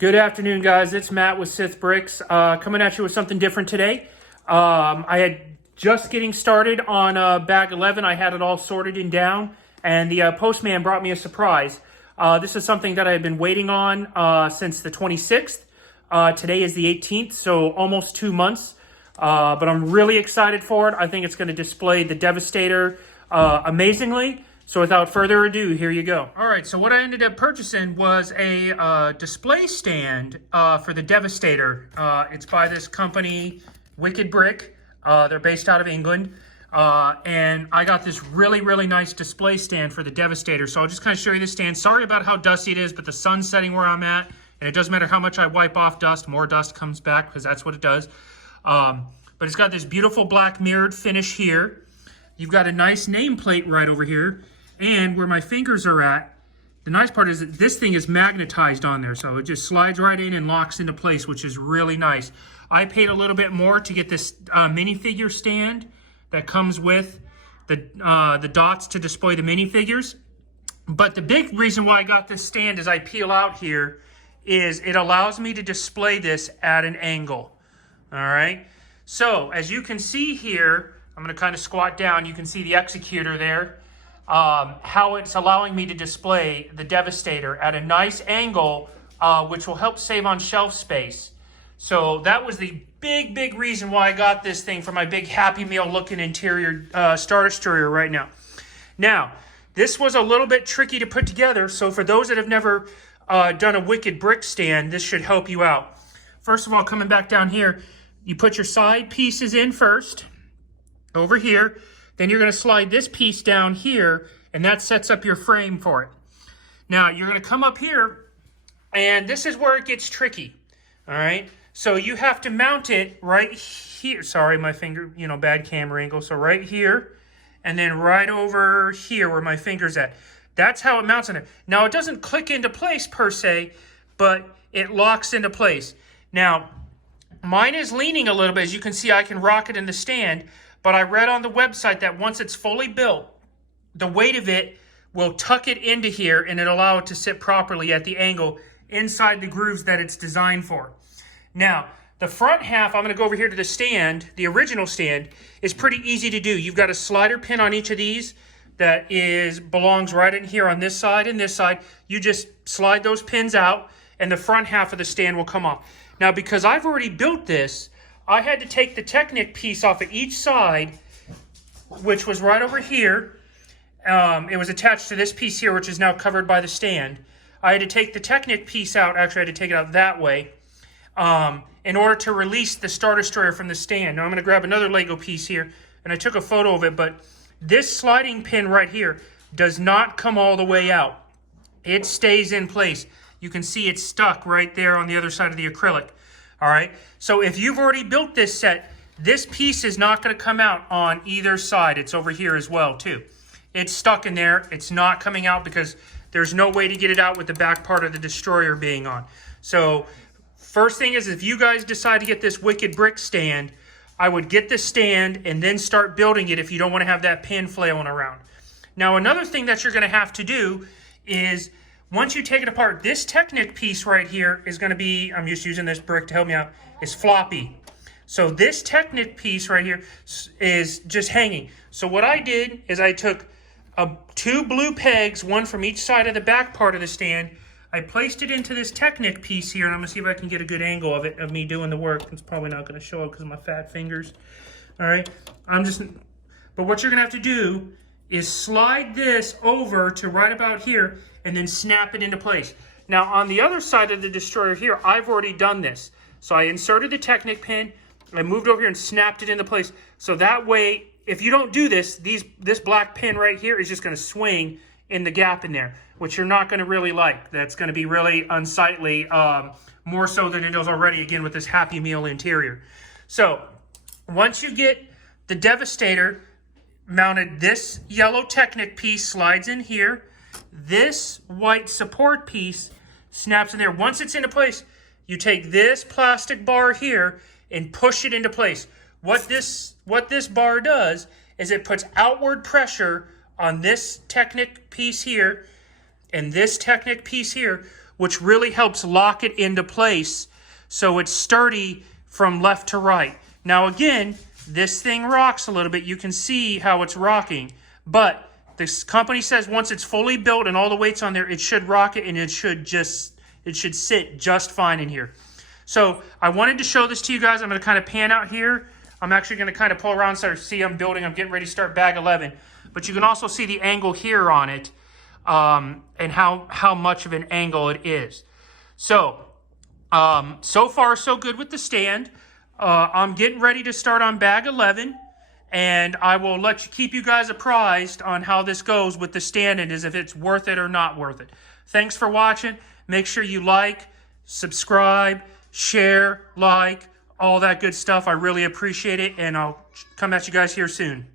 Good afternoon, guys. It's Matt with Sith Bricks, coming at you with something different today. I had just getting started on bag 11. I had it all sorted and down, and the postman brought me a surprise. This is something that I had been waiting on since the 26th. Today is the 18th, so almost 2 months. But I'm really excited for it. I think it's going to display the Devastator amazingly. So without further ado, here you go. All right, so what I ended up purchasing was a display stand for the Devastator. It's by this company, Wicked Brick. They're based out of England. And I got this really, really nice display stand for the Devastator. So I'll just kind of show you the stand. Sorry about how dusty it is, but the sun's setting where I'm at. And it doesn't matter how much I wipe off dust, more dust comes back because that's what it does. But it's got this beautiful black mirrored finish here. You've got a nice nameplate right over here. And where my fingers are at, the nice part is that this thing is magnetized on there. So it just slides right in and locks into place, which is really nice. I paid a little bit more to get this minifigure stand that comes with the dots to display the minifigures. But the big reason why I got this stand as I peel out here is it allows me to display this at an angle. All right. So as you can see here, I'm going to kind of squat down. You can see the executor there. How it's allowing me to display the Devastator at a nice angle, which will help save on shelf space. So that was the big reason why I got this thing for my big Happy Meal looking interior Star Destroyer right now. Now, this was a little bit tricky to put together, so for those that have never done a Wicked Brick stand, this should help you out. First of all, coming back down here, you put your side pieces in first, over here. Then you're going to slide this piece down here, and that sets up your frame for it. Now, you're going to come up here, and this is where it gets tricky, all right? So you have to mount it right here. Sorry, my finger, bad camera angle. So right here, and then right over here where my finger's at. That's how it mounts on it. Now, it doesn't click into place per se, but it locks into place. Now, mine is leaning a little bit. As you can see, I can rock it in the stand. But I read on the website that once it's fully built, the weight of it will tuck it into here and it'll allow it to sit properly at the angle inside the grooves that it's designed for. Now, the front half, I'm going to go over here to the stand, the original stand, is pretty easy to do. You've got a slider pin on each of these that belongs right in here on this side and this side. You just slide those pins out and the front half of the stand will come off. Now, because I've already built this, I had to take the Technic piece off of each side, which was right over here. It was attached to this piece here, which is now covered by the stand. I had to take the Technic piece out. Actually, I had to take it out that way in order to release the Star Destroyer from the stand. Now, I'm going to grab another Lego piece here, and I took a photo of it, but this sliding pin right here does not come all the way out. It stays in place. You can see it's stuck right there on the other side of the acrylic. All right, so if you've already built this set, this piece is not going to come out on either side. It's over here as well, too. It's stuck in there. It's not coming out because there's no way to get it out with the back part of the Destroyer being on. So first thing is, if you guys decide to get this Wicked Brick stand, I would get the stand and then start building it if you don't want to have that pin flailing around. Now, another thing that you're going to have to do is, once you take it apart, this Technic piece right here is going to be, I'm just using this brick to help me out, is floppy. So this Technic piece right here is just hanging. So what I did is I took two blue pegs, one from each side of the back part of the stand. I placed it into this Technic piece here, and I'm going to see if I can get a good angle of it, of me doing the work. It's probably not going to show up because of my fat fingers. All right, but what you're going to have to do is slide this over to right about here and then snap it into place. Now, on the other side of the Destroyer here, I've already done this. So I inserted the Technic pin, I moved over here and snapped it into place. So that way, if you don't do this, this black pin right here is just going to swing in the gap in there, which you're not going to really like. That's going to be really unsightly, more so than it is already, again, with this Happy Meal interior. So once you get the Devastator mounted, this yellow Technic piece slides in here. This white support piece snaps in there. Once it's into place, you take this plastic bar here and push it into place. What this bar does is it puts outward pressure on this Technic piece here and this Technic piece here, which really helps lock it into place so it's sturdy from left to right. Now again, this thing rocks a little bit. You can see how it's rocking, but this company says once it's fully built and all the weight's on there, it should rock it and it should sit just fine in here. So I wanted to show this to you guys. I'm going to kind of pan out here. I'm actually going to kind of pull around so you see I'm building. I'm getting ready to start bag 11. But you can also see the angle here on it and how much of an angle it is. So, so far so good with the stand. I'm getting ready to start on bag 11. And I will keep you guys apprised on how this goes with the stand and if it's worth it or not worth it. Thanks for watching. Make sure you like, subscribe, share, all that good stuff. I really appreciate it, and I'll come at you guys here soon.